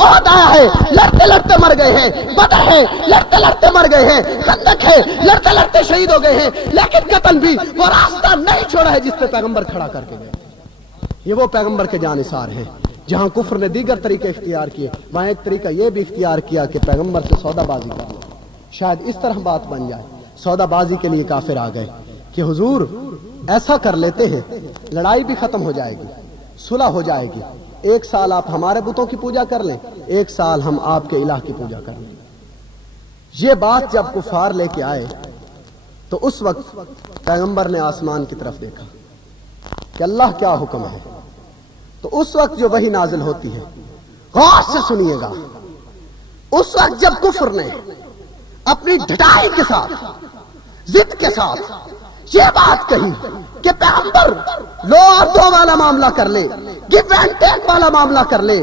عہد آیا ہے لڑتے لڑتے مر گئے ہیں، بدر ہے لڑتے لڑتے مر گئے ہیں، خندق ہے لڑتے لڑتے شہید ہو گئے ہیں، لیکن قتل بھی وہ راستہ نہیں چھوڑا ہے جس پہ پیغمبر کھڑا کر کے گئے۔ یہ وہ پیغمبر کے جانثار ہیں۔ جہاں کفر نے دیگر طریقے اختیار کیے، وہاں ایک طریقہ یہ بھی اختیار کیا کہ پیغمبر سے سودا بازی کر لیا۔ شاید اس طرح بات بن جائے، سودا بازی کے لیے کافر آ گئے کہ حضور ایسا کر لیتے ہیں، لڑائی بھی ختم ہو جائے گی، صلح ہو جائے گی، 1 سال آپ ہمارے بتوں کی پوجا کر لیں، 1 سال ہم آپ کے الہ کی پوجا کر لیں۔ یہ بات جب کفار لے کے آئے تو اس وقت پیغمبر نے آسمان کی طرف دیکھا کہ اللہ کیا حکم ہے۔ تو اس وقت جو وحی نازل ہوتی ہے، غور سے سنیے گا، اس وقت جب کفر نے اپنی ڈھٹائی کے ساتھ، ضد کے ساتھ یہ بات کہی کہ پیغمبر لو اور دو والا معاملہ کر لے، گیو اینڈ ٹیک والا معاملہ کر لے،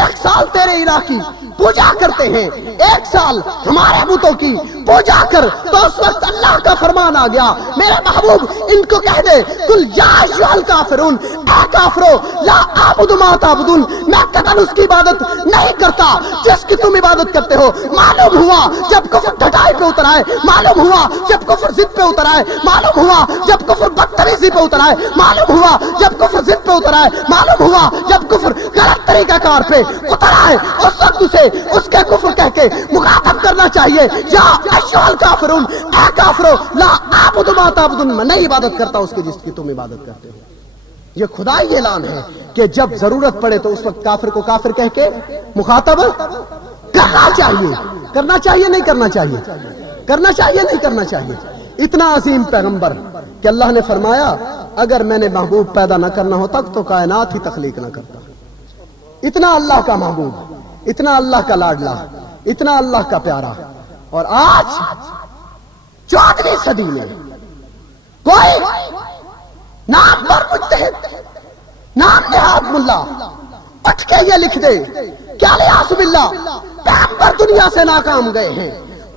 1 سال تیرے الہ کی پوجا کرتے ہیں، 1 سال ہمارے بتوں کی پوجا کر، تو اس وقت اللہ کا فرمان آ گیا، میرے محبوب ان کو کہہ دے قل یا ایھا الکافرون، اے کافرو لا اعبد ما تعبدون، میں قطعاً اس کی عبادت نہیں کرتا جس کی تم عبادت کرتے ہو۔ معلوم ہوا جب کفر ڈھٹائی پہ اتر آئے، معلوم ہوا جب کفر ضد پہ اتر آئے، معلوم ہوا جب کفر بدتمیزی پہ اتر آئے، معلوم ہوا جب کفر ضد پہ اتر آئے، معلوم ہوا جب کفر غلط طریقہ کار پہ اتر آئے، اس وقت اسے اس کے کفر کہہ کے مخاطب کرنا چاہیے، یا ایھا الکافرون، اے کافرو لا اعبد ما تعبدون، میں نہیں عبادت کرتا اس کی جس کی تم عبادت کرتے ہو۔ یہ خدائی اعلان ہے کہ جب ضرورت پڑے تو اس وقت کافر کو کافر کہہ کے مخاطب کرنا چاہیے۔ کرنا چاہیے نہیں کرنا چاہیے؟ کرنا چاہیے نہیں کرنا چاہیے؟ اتنا عظیم پیغمبر کہ اللہ نے فرمایا اگر میں نے محبوب پیدا نہ کرنا ہوتا تو کائنات ہی تخلیق نہ کرتا۔ اتنا اللہ کا محبوب، اتنا اللہ کا لاڈلا، اتنا اللہ کا پیارا، اور آج 14ویں صدی میں کوئی نام پر مجتہد، نام نہاد ملا اٹھ کے یہ لکھ دے کیا لیاس باللہ پیغمبر دنیا سے ناکام گئے ہیں،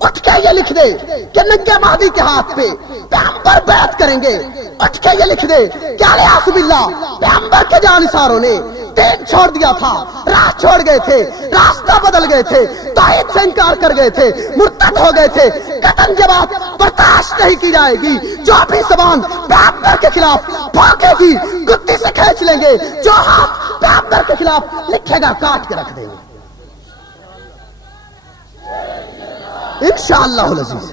اٹھ کے یہ لکھ دے کہ ننگے مہدی کے ہاتھ پہ پیغمبر بیعت کریں گے، اٹھ کے یہ لکھ دے کیا لیاس باللہ پیغمبر کے جانثاروں نے دین چھوڑ دیا تھا، راہ چھوڑ گئے تھے، راستہ بدل گئے تھے، توحید سے انکار کر گئے تھے، مرتد ہو گئے تھے، قطعاً یہ بات برداشت نہیں کی جائے گی۔ جو بھی زبان پیغمبر کے خلاف بھونکے گی گدی سے کھینچ لیں گے، جو ہاتھ پیغمبر کے خلاف لکھے گا کاٹ کے رکھ دیں گے انشاءاللہ العزیز۔